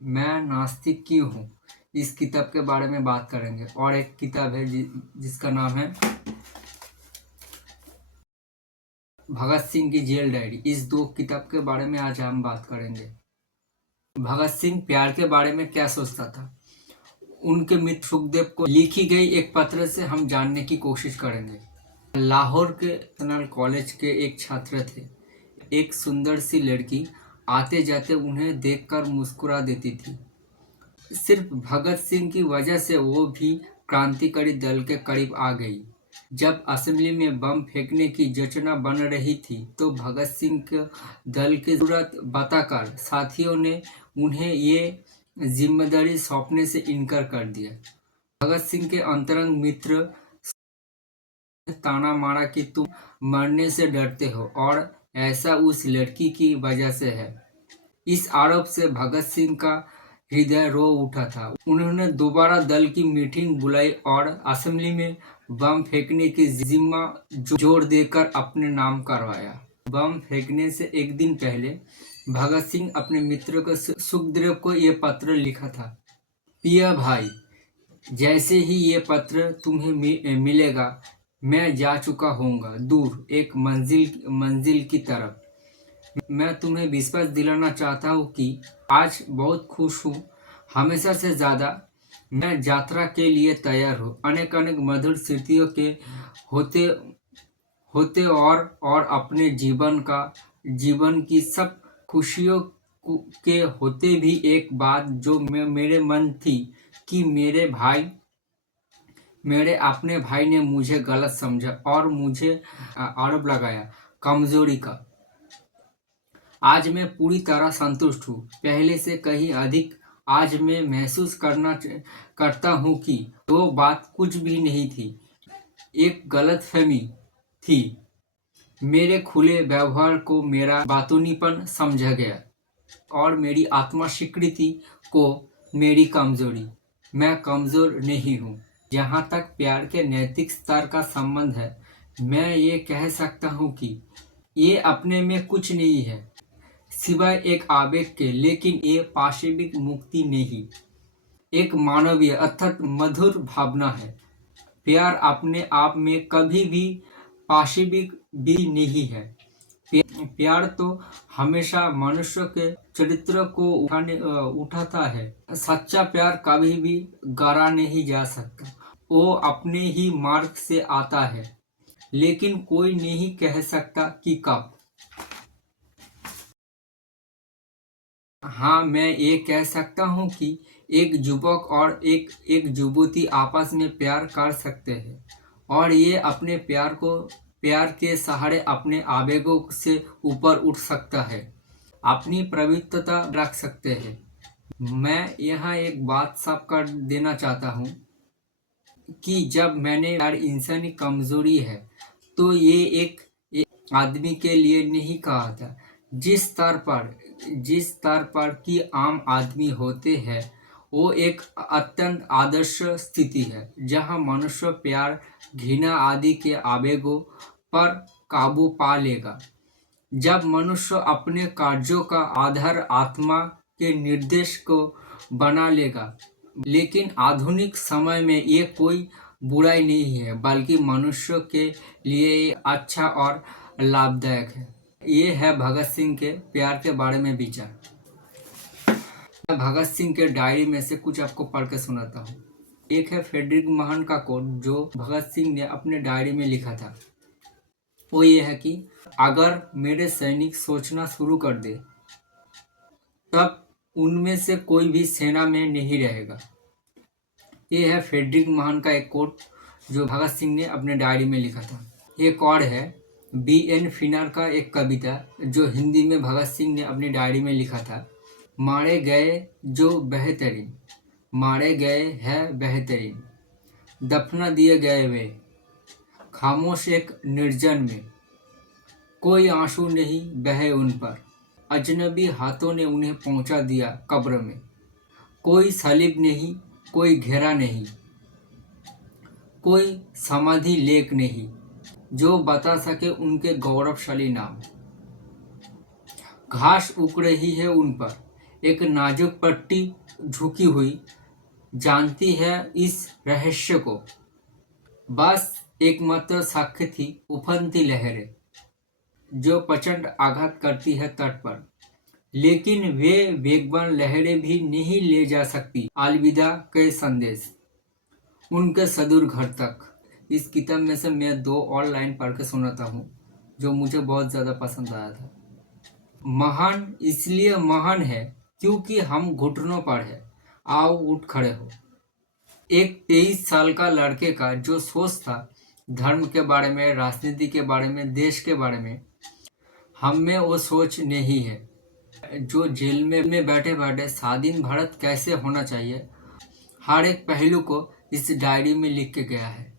मैं नास्तिक क्यों हूँ, इस किताब के बारे में बात करेंगे। और एक किताब है जिसका नाम है भगत सिंह की जेल डायरी। इस दो किताब के बारे में आज हम बात करेंगे। भगत सिंह प्यार के बारे में क्या सोचता था, उनके मित्र सुखदेव को लिखी गई एक पत्र से हम जानने की कोशिश करेंगे। लाहौर के नेशनल कॉलेज के एक छात्र थे। एक सुंदर सी लड़की आते जाते उन्हें देखकर मुस्कुरा देती थी। सिर्फ भगत सिंह की वजह से वो भी क्रांतिकारी दल के करीब आ गई। जब असेंबली में बम फेंकने की योजना बन रही थी तो भगत सिंह के दल की जरूरत बताकर साथियों ने उन्हें ये जिम्मेदारी सौंपने से इनकार कर दिया। भगत सिंह के अंतरंग मित्र ने ताना मारा कि तुम मरने से डरते हो और ऐसा उस लड़की की वजह से है। इस आरोप से भगत सिंह का हृदय रो उठा था। उन्होंने दोबारा दल की मीटिंग बुलाई और असेंबली में बम फेंकने की जिम्मा जोर देकर अपने नाम करवाया। बम फेंकने से एक दिन पहले भगत सिंह अपने मित्र को सुखदेव को ये पत्र लिखा था। प्रिय भाई, जैसे ही ये पत्र तुम्हें मिलेगा मैं जा चुका होऊंगा दूर एक मंजिल की तरफ। मैं तुम्हें विश्वास दिलाना चाहता हूँ कि आज बहुत खुश हूँ, हमेशा से ज़्यादा। मैं यात्रा के लिए तैयार हूँ, अनेक अनेक मधुर स्मृतियों के होते होते और अपने जीवन की सब खुशियों के होते भी एक बात जो मेरे मन थी कि मेरे अपने भाई ने मुझे गलत समझा और मुझे आरोप लगाया कमजोरी का। आज मैं पूरी तरह संतुष्ट हूँ, पहले से कहीं अधिक। आज मैं महसूस करता हूँ कि वो बात कुछ भी नहीं थी, एक गलतफहमी थी। मेरे खुले व्यवहार को मेरा बातूनीपन समझा गया और मेरी आत्मा स्वीकृति को मेरी कमजोरी। मैं कमजोर नहीं हूँ। जहाँ तक प्यार के नैतिक स्तर का संबंध है, मैं ये कह सकता हूँ कि ये अपने में कुछ नहीं है सिवाय एक आवेग के, लेकिन ये पाशविक मुक्ति नहीं, एक मानवीय अर्थात मधुर भावना है। प्यार अपने आप में कभी भी पाशविक भी नहीं है। प्यार तो हमेशा मनुष्य के चरित्र को उठाता है। सच्चा प्यार कभी भी गढ़ा नहीं जा सकता, वो अपने ही मार्ग से आता है, लेकिन कोई नहीं कह सकता कि कब। हाँ, मैं ये कह सकता हूँ कि एक युवक और एक युवती आपस में प्यार कर सकते हैं और ये अपने प्यार के सहारे अपने आवेगों से ऊपर उठ सकता है, अपनी पवित्रता रख सकते हैं। मैं यहाँ एक बात साफ कर देना चाहता हूँ कि जब मैंने यार इंसानी कमजोरी है तो ये एक आदमी के लिए नहीं कहा था। जिस स्तर पर कि आम आदमी होते हैं, वो एक अत्यंत आदर्श स्थिति है जहाँ मनुष्य प्यार घृणा आदि के आवेगों पर काबू पा लेगा। जब मनुष्य अपने कार्यों का आधार आत्मा के निर्देश को बना लेगा। लेकिन आधुनिक समय में ये कोई बुराई नहीं है, बल्कि मनुष्य के लिए अच्छा और लाभदायक है। ये है भगत सिंह के प्यार के बारे में विचार। मैं भगत सिंह के डायरी में से कुछ आपको पढ़ के सुनाता हूँ। एक है फ्रेडरिक महान का कोट जो भगत सिंह ने अपने डायरी में लिखा था। वो ये है कि अगर मेरे सैनिक सोचना शुरू कर दे तब उनमें से कोई भी सेना में नहीं रहेगा। ये है फ्रेडरिक महान का एक कोट जो भगत सिंह ने अपने डायरी में लिखा था। एक और है B.N. फिनार का एक कविता जो हिंदी में भगत सिंह ने अपनी डायरी में लिखा था। मारे गए जो बेहतरीन, मारे गए है बेहतरीन, दफना दिए गए वे खामोश एक निर्जन में, कोई आंसू नहीं बहे उन पर, अजनबी हाथों ने उन्हें पहुंचा दिया कब्र में, कोई सलीब नहीं, कोई घेरा नहीं, कोई समाधि लेख नहीं जो बता सके उनके गौरवशाली नाम। घास उग रही है उन पर, एक नाजुक पट्टी झुकी हुई जानती है इस रहस्य को। बस एकमात्र साक्ष्य थी उफनती लहरें जो प्रचंड आघात करती है तट पर, लेकिन वे वेगवान लहरें भी नहीं ले जा सकती अलविदा के संदेश उनके सुदूर घर तक। इस किताब में से मैं 2 और लाइन पढ़ के सुनाता हूँ जो मुझे बहुत ज़्यादा पसंद आया था। महान इसलिए महान है क्योंकि हम घुटनों पर है, आओ उठ खड़े हो। एक 23 साल का लड़के का जो सोच था धर्म के बारे में, राजनीति के बारे में, देश के बारे में, हम में वो सोच नहीं है। जो जेल में बैठे बैठे स्वाधीन भारत कैसे होना चाहिए हर एक पहलू को इस डायरी में लिख के गया है।